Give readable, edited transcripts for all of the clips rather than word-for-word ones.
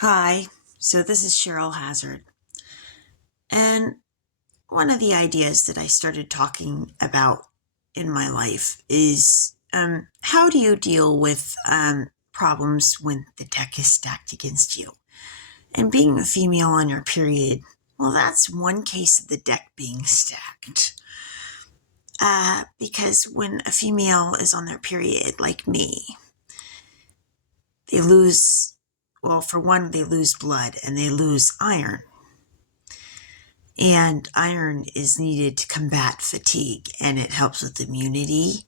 Hi, so this is Cheryl Hazzard. And one of the ideas that I started talking about in my life is how do you deal with problems when the deck is stacked against you? And being a female on your period, well, that's one case of the deck being stacked. Because when a female is on their period, like me, they lose, well, for one, they lose blood and they lose iron. And iron is needed to combat fatigue and it helps with immunity.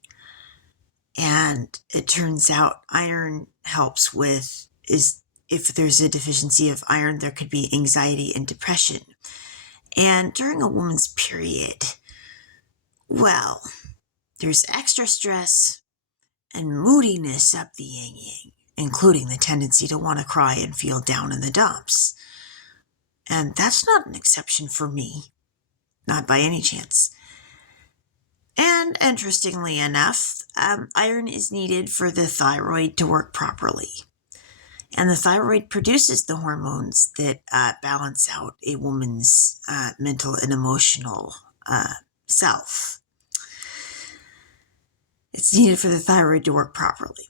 And it turns out iron helps with is if there's a deficiency of iron, there could be anxiety and depression. And during a woman's period, well, there's extra stress and moodiness up the yin yang, including the tendency to want to cry and feel down in the dumps. And that's not an exception for me, not by any chance. And interestingly enough, iron is needed for the thyroid to work properly. And the thyroid produces the hormones that balance out a woman's mental and emotional self. It's needed for the thyroid to work properly.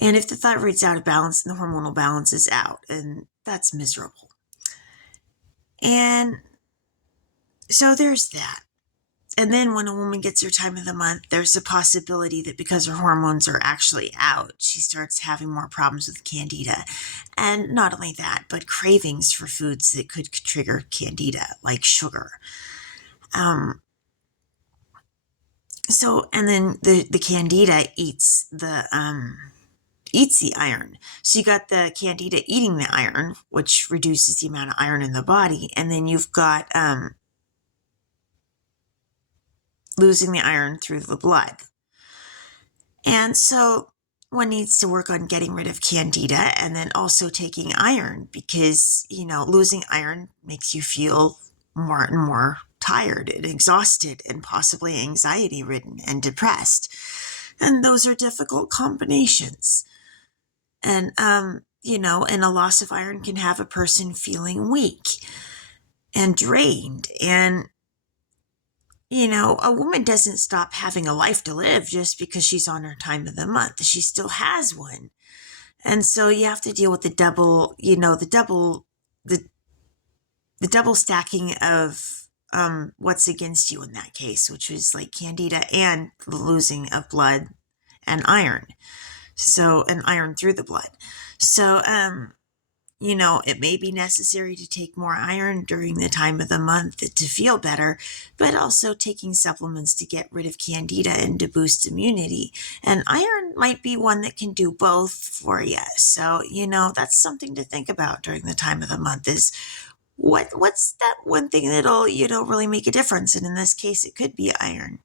And if the thyroid's out of balance, then the hormonal balance is out, and that's miserable. And so there's that. And then when a woman gets her time of the month, there's a possibility that because her hormones are actually out, she starts having more problems with candida. And not only that, but cravings for foods that could trigger candida, like sugar. And then the candida eats the iron. So you got the candida eating the iron, which reduces the amount of iron in the body. And then you've got losing the iron through the blood. And so one needs to work on getting rid of candida and then also taking iron because, losing iron makes you feel more and more tired and exhausted and possibly anxiety ridden and depressed. And those are difficult combinations. And, and a loss of iron can have a person feeling weak and drained. And a woman doesn't stop having a life to live just because she's on her time of the month. She still has one. And so you have to deal with the double stacking of what's against you in that case, which was like candida and the losing of blood and iron. And iron through the blood. So, it may be necessary to take more iron during the time of the month to feel better, but also taking supplements to get rid of candida and to boost immunity. And iron might be one that can do both for you. So, that's something to think about during the time of the month is what's that one thing that'll, really make a difference. And in this case, it could be iron.